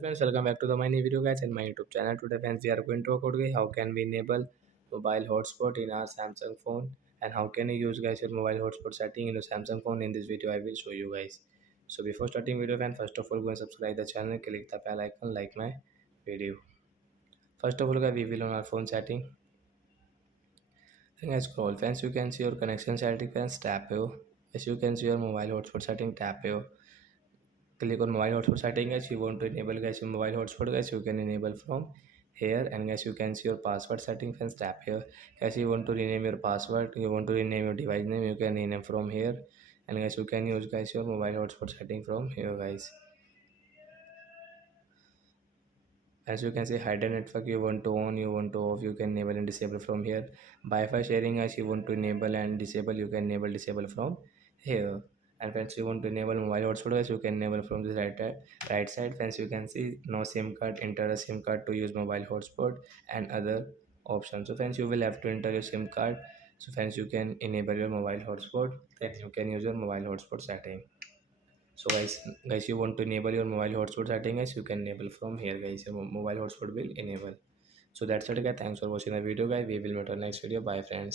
Friends, welcome back to the my new video guys and my YouTube channel. Today friends we are going to talk about how can we enable mobile hotspot in our Samsung phone and how can you use guys your mobile hotspot setting in your Samsung phone. In this video I will show you guys. So before starting video friends, first of all go and subscribe the channel, click the bell icon, like my video. First of all guys, we will on our phone setting. Then guys scroll friends, you can see your connection setting friends, tap here. As you can see your mobile hotspot setting, tap here. Click on mobile hotspot setting guys. You want to enable guys your mobile hotspot guys, you can enable from here. And guys you can see your password setting friends, tap here. Guys you want to rename your password, you want to rename your device name, you can rename from here. And guys you can use guys your mobile hotspot setting from here guys. As you can see, hidden network you want to on, you want to off, you can enable and disable from here. Wi-Fi sharing as you want to enable and disable, you can enable disable from here. And friends, you want to enable mobile hotspot as you can enable from this right side. Friends, you can see no SIM card, enter a SIM card to use mobile hotspot and other options. So friends, you will have to enter your SIM card. So friends, you can enable your mobile hotspot, then you can use your mobile hotspot setting. So guys you want to enable your mobile hotspot setting guys, you can enable from here guys, your mobile hotspot will enable. So that's it guys, thanks for watching the video guys, we will meet on next video. Bye friends.